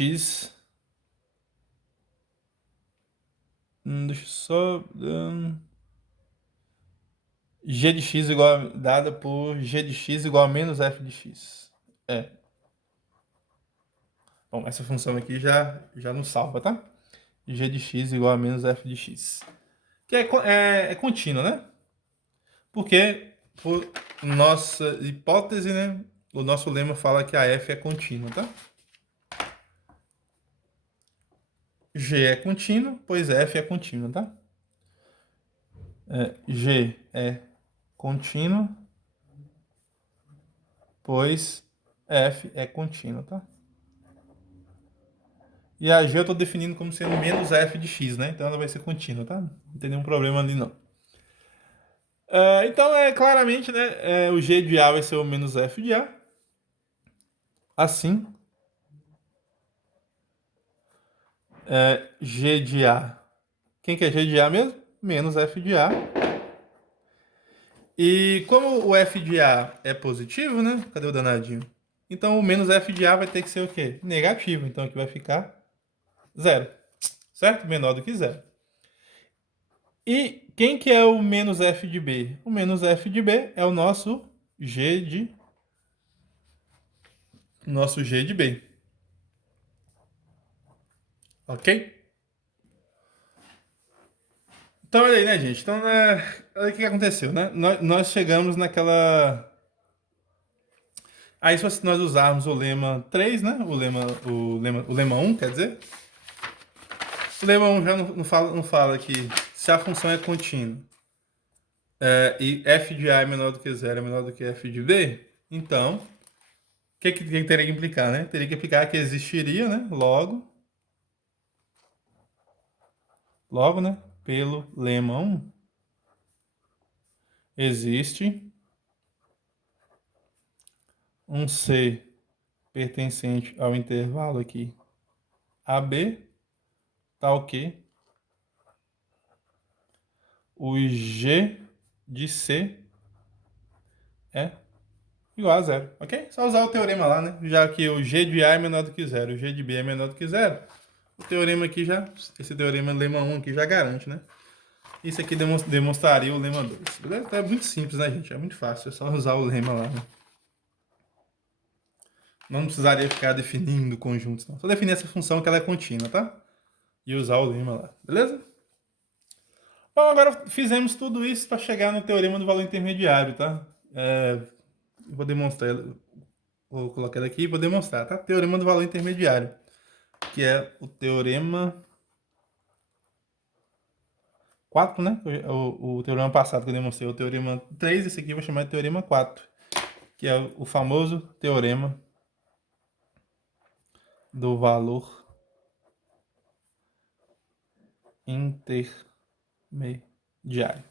x. Deixa eu só. G de x dada por g de x igual a menos f de x. Bom, essa função aqui já nos salva, tá? G de x igual a menos f de x. Que é contínuo, né? Porque, por nossa hipótese, né? O nosso lema fala que a f é contínua, tá? G é contínuo, pois f é contínuo, tá? G é contínuo, pois f é contínuo, tá? E a g eu estou definindo como sendo menos f de x, né? Então ela vai ser contínua, tá? Não tem nenhum problema ali, não. Então, claramente, né? O g de a vai ser o menos f de a. Assim, g de a. Quem que é g de a mesmo? Menos f de a. E como o f de a é positivo, né? Cadê o danadinho? Então o menos f de a vai ter que ser o quê? Negativo. Então aqui vai ficar zero. Certo? Menor do que zero. E quem que é o menos f de b? O menos f de b é o nosso g de b. Ok? Então olha aí, né, gente? Então, olha o que aconteceu, né? Nós chegamos naquela. Aí, se nós usarmos o lema 3, né? O lema 1, quer dizer. O lema 1 já não fala que se a função é contínua e f de a é menor do que zero, é menor do que f de b, então, o que teria que implicar, né? Teria que implicar que existiria, né? Logo, né? Pelo lema 1, existe um C pertencente ao intervalo aqui AB, tal que o G de C é igual a zero, ok? Só usar o teorema lá, né? Já que o G de A é menor do que zero, o G de B é menor do que zero, o teorema aqui esse teorema lema 1 aqui já garante, né? Isso aqui demonstraria o lema 2, beleza? Então é muito simples, né, gente? É muito fácil, é só usar o lema lá, né? Não precisaria ficar definindo conjuntos, não. Só definir essa função que ela é contínua, tá? E usar o lema lá, beleza? Bom, agora fizemos tudo isso para chegar no teorema do valor intermediário, tá? Vou demonstrar, vou colocar ele aqui e vou demonstrar, tá? Teorema do valor intermediário, que é o teorema 4, né? O teorema passado que eu demonstrei, o teorema 3, esse aqui eu vou chamar de teorema 4, que é o famoso teorema do valor intermediário.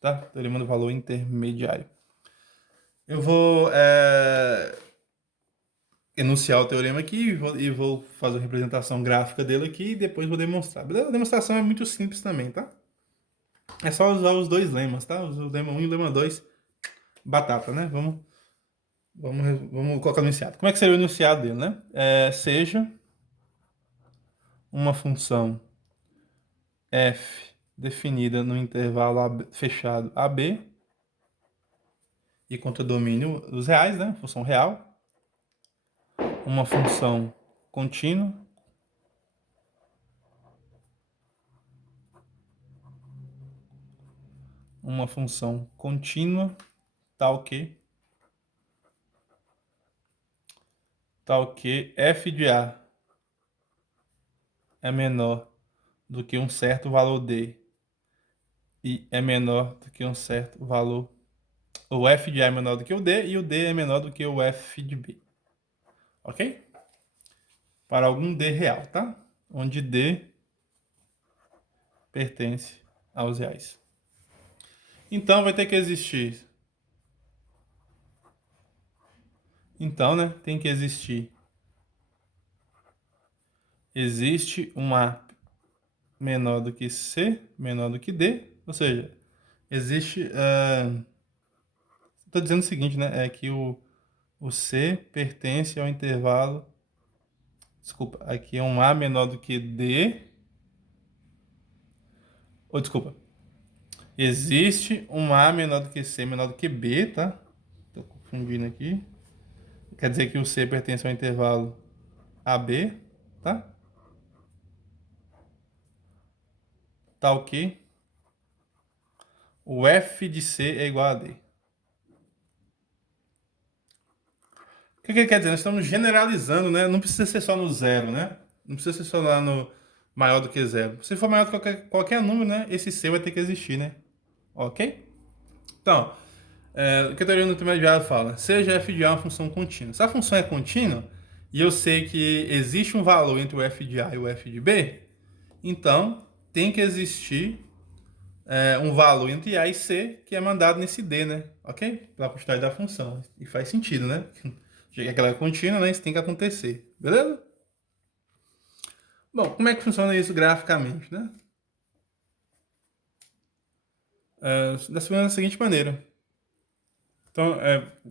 Tá? Teorema do valor intermediário. Eu vou enunciar o teorema aqui e vou fazer a representação gráfica dele aqui e depois vou demonstrar. Beleza? A demonstração é muito simples também, tá? É só usar os dois lemas, tá? O lema 1 e o lema 2. Batata, né? Vamos colocar no enunciado. Como é que seria o enunciado dele, né? Seja uma função f definida no intervalo fechado AB e contra domínio dos reais, né? Função real. Uma função contínua. Uma função contínua tal que f de a é menor do que um certo valor d e é menor do que um certo valor. O f de a é menor do que o d e o d é menor do que o f de b. Ok? Para algum d real, tá? Onde d pertence aos reais. Então vai ter que existir. Então, né? Tem que existir. Existe um a menor do que c, menor do que d. Ou seja, existe. Estou dizendo o seguinte, né? É que o o C pertence ao intervalo... Desculpa, aqui é um A menor do que D. Ou, desculpa. Existe um A menor do que C menor do que B, tá? Tô confundindo aqui. Quer dizer que o C pertence ao intervalo AB, tá? Tá ok? O F de C é igual a D. O que ele quer dizer? Nós estamos generalizando, né? Não precisa ser só no zero, né? Não precisa ser só lá no maior do que zero. Se for maior do que qualquer número, né? Esse C vai ter que existir, né? Ok? Então, o que a teoria do intermediário fala? Seja f de A uma função contínua. Se a função é contínua, e eu sei que existe um valor entre o f de A e o f de B, então tem que existir um valor entre A e C que é mandado nesse D, né? Ok? Pela quantidade da função. E faz sentido, né? Já que ela é contínua, né? Isso tem que acontecer. Beleza? Bom, como é que funciona isso graficamente, né? Da seguinte maneira. Então,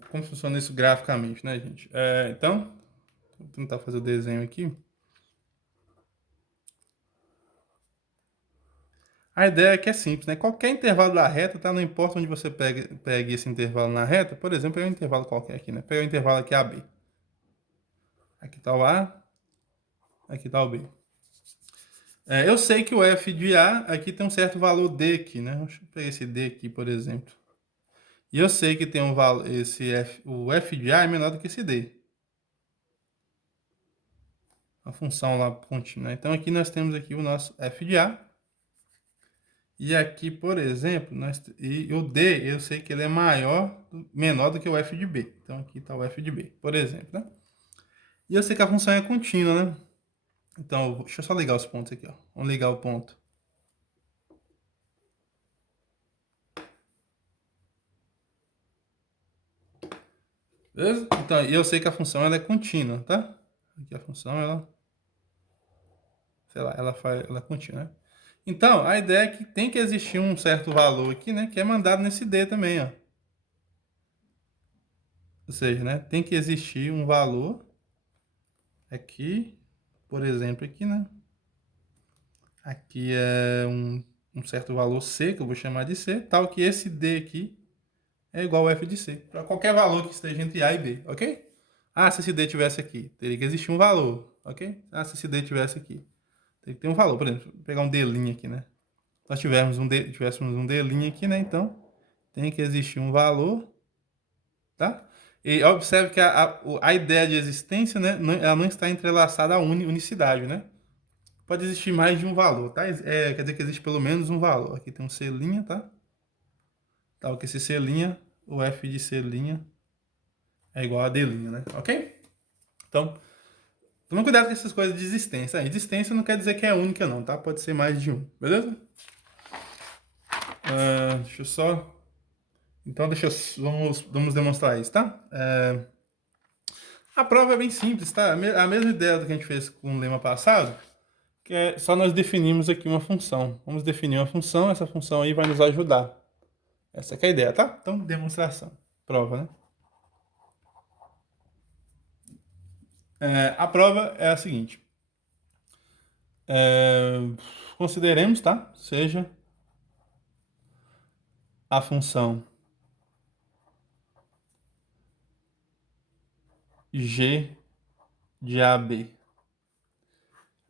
como funciona isso graficamente, né, gente? Então, vou tentar fazer o desenho aqui. A ideia é que é simples, né? Qualquer intervalo da reta, tá? Não importa onde você pegue esse intervalo na reta. Por exemplo, pegar um intervalo qualquer aqui, né? Pegar o intervalo aqui AB. Aqui tá o A, aqui tá o B. Eu sei que o f de A aqui tem um certo valor D aqui, né? Deixa eu pegar esse D aqui, por exemplo. E eu sei que tem um valor, o f de A é menor do que esse D. A função lá contínua. Então aqui nós temos aqui o nosso f de A. E aqui, por exemplo, e o D, eu sei que ele é menor do que o f de B. Então aqui está o f de B, por exemplo, né? E eu sei que a função é contínua, né? Então, deixa eu só ligar os pontos aqui, ó. Vamos ligar o ponto. Beleza? Então, e eu sei que a função ela é contínua, tá? Aqui a função, ela... Sei lá, ela é contínua, né? Então, a ideia é que tem que existir um certo valor aqui, né? Que é mandado nesse D também, ó. Ou seja, né? Tem que existir um valor aqui, por exemplo, aqui, né? Aqui é um certo valor C, que eu vou chamar de C, tal que esse D aqui é igual ao F de C, para qualquer valor que esteja entre A e B, ok? Ah, se esse D tivesse aqui, teria que existir um valor, ok? Ah, se esse D tivesse aqui, teria que ter um valor. Por exemplo, vou pegar um D' aqui, né? Se nós tivéssemos um D' aqui, né? Então, tem que existir um valor, tá? E observe que a ideia de existência, né? Ela não está entrelaçada à unicidade, né? Pode existir mais de um valor, tá? Quer dizer que existe pelo menos um valor. Aqui tem um C', tá? Tá, que esse C', o F de C' é igual a D', né? Ok? Então, toma cuidado com essas coisas de existência. Existência não quer dizer que é única, não, tá? Pode ser mais de um, beleza? Deixa eu só... Então, vamos demonstrar isso, tá? A prova é bem simples, tá? A mesma ideia do que a gente fez com o lema passado, que é só nós definimos aqui uma função. Vamos definir uma função, essa função aí vai nos ajudar. Essa que é a ideia, tá? Então, demonstração. Prova, né? A prova é a seguinte. Consideremos, tá? Seja a função g de AB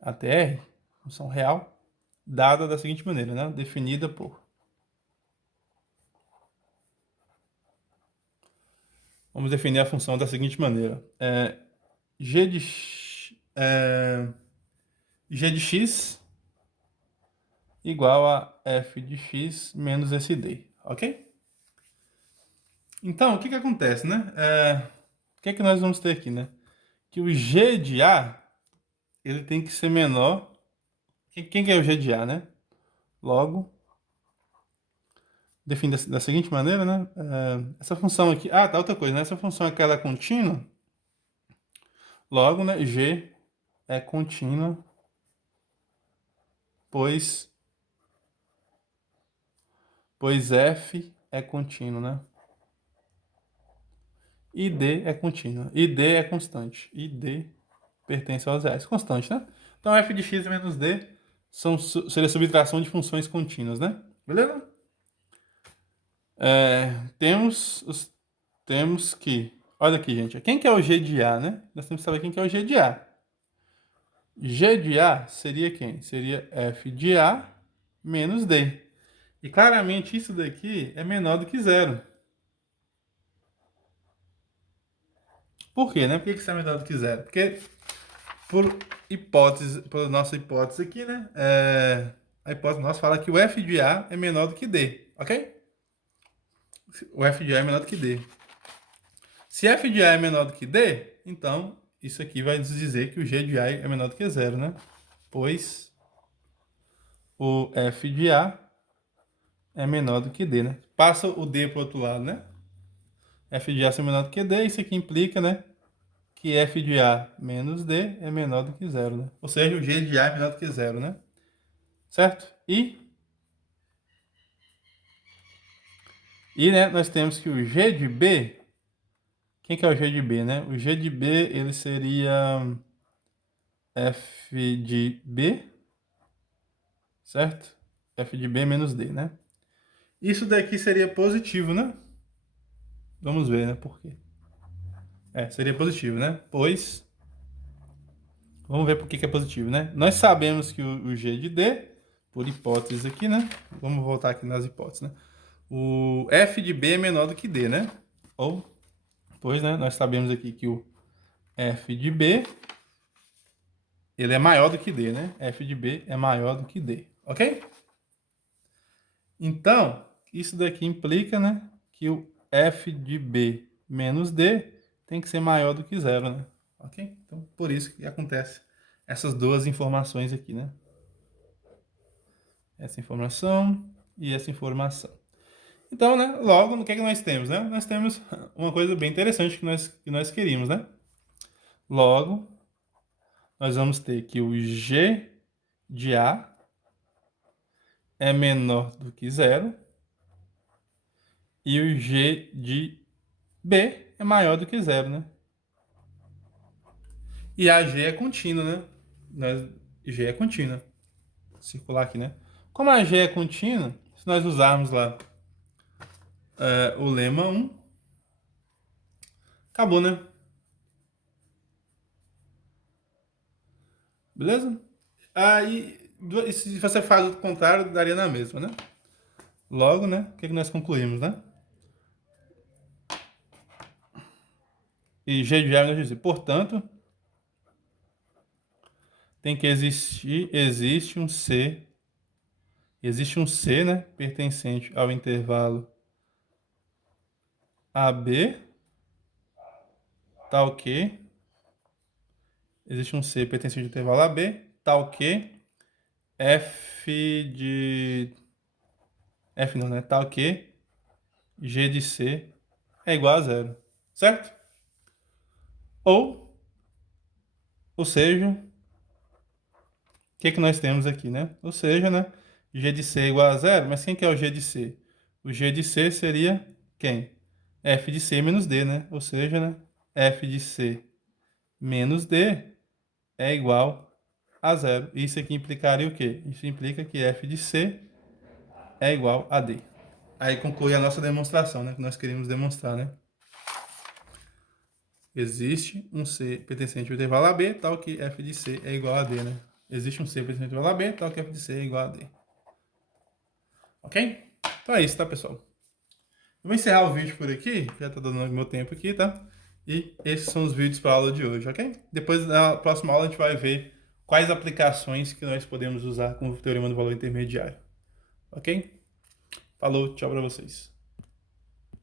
até R, função real, dada da seguinte maneira, né? Definida por... Vamos definir a função da seguinte maneira. G de x igual a f de x menos esse d, ok? Então, o que que acontece, né? O que é que nós vamos ter aqui, né? Que o g de A, ele tem que ser menor... Quem que é o g de A, né? Logo, define da seguinte maneira, né? Essa função aqui... Ah, tá, outra coisa, né? Essa função aqui, ela é contínua. Logo, né? G é contínua, pois f é contínuo, né? e D é contínua. E D é constante. E D pertence aos reais. Constante, né? Então, f de x menos D seria subtração de funções contínuas, né? Beleza? Temos que... Olha aqui, gente. Quem que é o G de A, né? Nós temos que saber quem que é o G de A. G de A seria quem? Seria f de A menos D. E claramente isso daqui é menor do que zero. Por quê, né? Por que isso é menor do que zero? Porque por nossa hipótese aqui, né? A hipótese nossa fala que o f de A é menor do que D, ok? O f de A é menor do que D. Se f de A é menor do que D, então isso aqui vai nos dizer que o g de A é menor do que zero, né? Pois o f de A é menor do que D, né? Passa o D para o outro lado, né? F de A é menor do que D, isso aqui implica, né? Que f de A menos D é menor do que zero, né? Ou seja, o g de A é menor do que zero, né? Certo? Né, nós temos que o g de B... Quem que é o g de B, né? O g de B, ele seria f de B, certo? F de B menos D, né? Isso daqui seria positivo, né? Vamos ver, né? Por quê? Seria positivo, né? Pois... Vamos ver por que é positivo, né? Nós sabemos que o G de D, por hipótese aqui, né? Vamos voltar aqui nas hipóteses, né? O F de B é menor do que D, né? Pois, né? Nós sabemos aqui que o F de B, ele é maior do que D, né? F de B é maior do que D, ok? Então, isso daqui implica, né? Que o F de B menos D tem que ser maior do que zero, né? Ok? Então, por isso que acontece essas duas informações aqui, né? Essa informação e essa informação. Então, né, logo, o que é que nós temos, né? Nós temos uma coisa bem interessante que nós queríamos, né? Logo, nós vamos ter que o G de A é menor do que zero e o G de B é maior do que zero, né? E a G é contínua, né? G é contínua. Circular aqui, né? Como a G é contínua, se nós usarmos lá o lema 1, acabou, né? Beleza? Aí, se você faz o contrário, daria na mesma, né? Logo, né? O que nós concluímos, né? E G de A, nós dizemos, portanto, tem que existe um C, né? Pertencente ao intervalo AB, tal que, existe um C pertencente ao intervalo AB, tal que F não, né? Tal que G de C é igual a zero, certo? Ou seja, o que nós temos aqui, né? Ou seja, né? G de C é igual a zero, mas quem que é o G de C? O G de C seria quem? F de C menos D, né? Ou seja, né? F de C menos D é igual a zero. Isso aqui implicaria o quê? Isso implica que F de C é igual a D. Aí conclui a nossa demonstração, né? Que nós queríamos demonstrar, né? Existe um C pertencente ao intervalo AB, tal que F de C é igual a D, né? Existe um C pertencente ao intervalo AB, tal que F de C é igual a D. Ok? Então é isso, tá, pessoal? Eu vou encerrar o vídeo por aqui, já tá dando meu tempo aqui, tá? E esses são os vídeos para a aula de hoje, ok? Depois, na próxima aula, a gente vai ver quais aplicações que nós podemos usar com o teorema do valor intermediário. Ok? Falou, tchau para vocês.